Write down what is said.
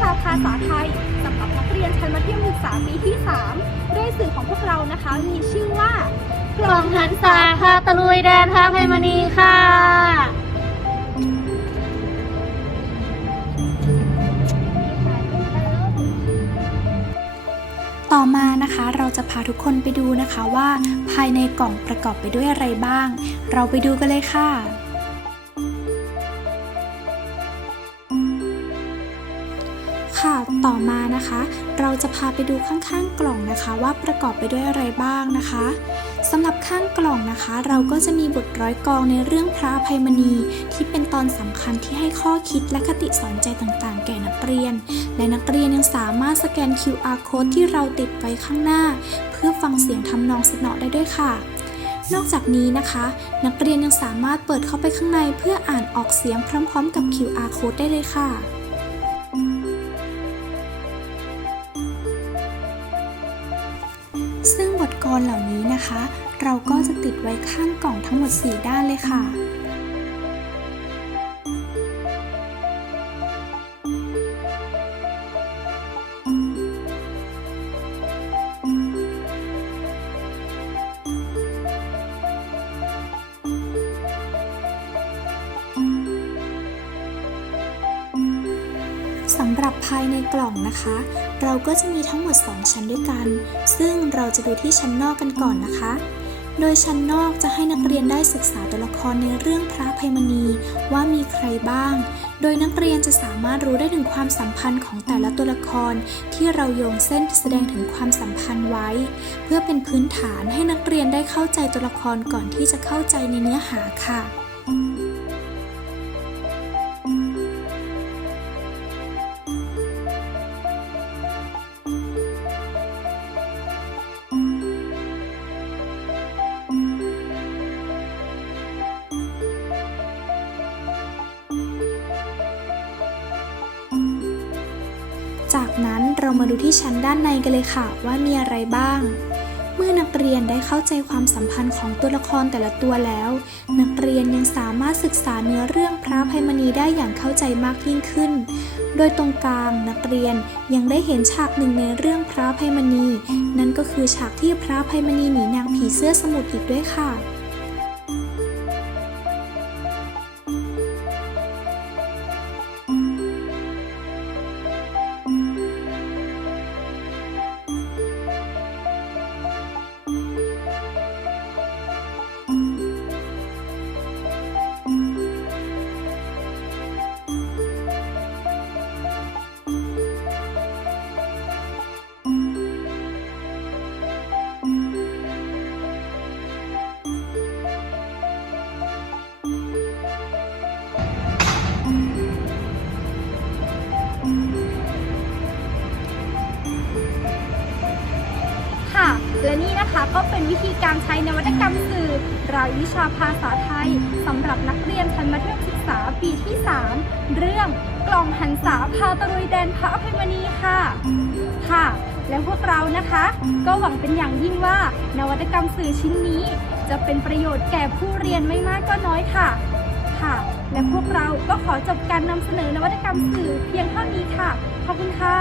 ชาภาษาไทยสำหรับนักเรียนชั้นมัธยมศึกษาปีที่ 3 โดยสื่อของพวกเรานะคะ มีชื่อว่ากล่องหันษาค่ะตะลุยแดนพระภัยมณีค่ะต่อมานะคะเราจะพาทุกคนไปดูนะคะว่า ภายในกล่องประกอบไปด้วยอะไรบ้าง เราไปดูกันเลยค่ะ ค่ะ ต่อมานะคะ เราจะพาไปดูข้างๆกล่องนะคะว่าประกอบไปด้วยอะไรบ้างนะคะสำหรับข้างกล่องนะคะ เราก็จะมีบทร้อยกองในเรื่องพระภัยมณี ที่เป็นตอนสำคัญที่ให้ข้อคิดและคติสอนใจต่างๆ แก่นักเรียน และนักเรียนยังสามารถสแกน QR code ที่เราติดไว้ข้างหน้า เพื่อฟังเสียงทำนองสนอได้ด้วยค่ะนอกจากนี้นะคะ นักเรียนยังสามารถเปิดเข้าไปข้างในเพื่ออ่านออกเสียงพร้อม ๆ กับ QR code ได้เลยค่ะ ซึ่งบทกลเหล่านี้นะคะ เราก็จะติดไว้ข้างกล่องทั้งหมด 4 ด้านเลยค่ะสำหรับภายในกล่องนะคะ เราก็จะมีทั้งหมด 2 ชั้นด้วยกัน ซึ่ง จะดูที่ชั้นนอกกันก่อนนะคะ โดยชั้นนอกจะให้นักเรียนได้ศึกษาตัวละครในเรื่องพระภัยมณีว่ามีใครบ้าง โดยนักเรียนจะสามารถรู้ได้ถึงความสัมพันธ์ของแต่ละตัวละคร ที่เราโยงเส้นแสดงถึงความสัมพันธ์ไว้ เพื่อเป็นพื้นฐานให้นักเรียนได้เข้าใจตัวละครก่อนที่จะเข้าใจในเนื้อหาค่ะ จากนั้นเรามาดูที่ชั้นด้านในกันเลยค่ะ ว่ามีอะไรบ้าง เมื่อนักเรียนได้เข้าใจความสัมพันธ์ของตัวละครแต่ละตัวแล้ว นักเรียนยังสามารถศึกษาเนื้อเรื่องพระภัยมณีได้อย่างเข้าใจมากยิ่งขึ้น โดยตรงกลางนักเรียนยังได้เห็นฉากหนึ่งในเรื่องพระภัยมณี นั่นก็คือฉากที่พระภัยมณีหนีนางผีเสื้อสมุทรอีกด้วยค่ะ ก็เป็นวิธีการใช้นวัตกรรมสื่อรายวิชาภาษาไทยสำหรับนักเรียนชั้นมัธยมศึกษาปีที่ 3 เรื่องกล่องหันษาพาตะลุยแดนพระอภัยมณีค่ะ ค่ะ และพวกเรานะคะ ก็หวังเป็นอย่างยิ่งว่า นวัตกรรมสื่อชิ้นนี้ จะเป็นประโยชน์แก่ผู้เรียนไม่มากก็น้อยค่ะ ค่ะ และพวกเราก็ขอจบการนำเสนอนวัตกรรมสื่อเพียงเท่านี้ค่ะ ขอบคุณค่ะ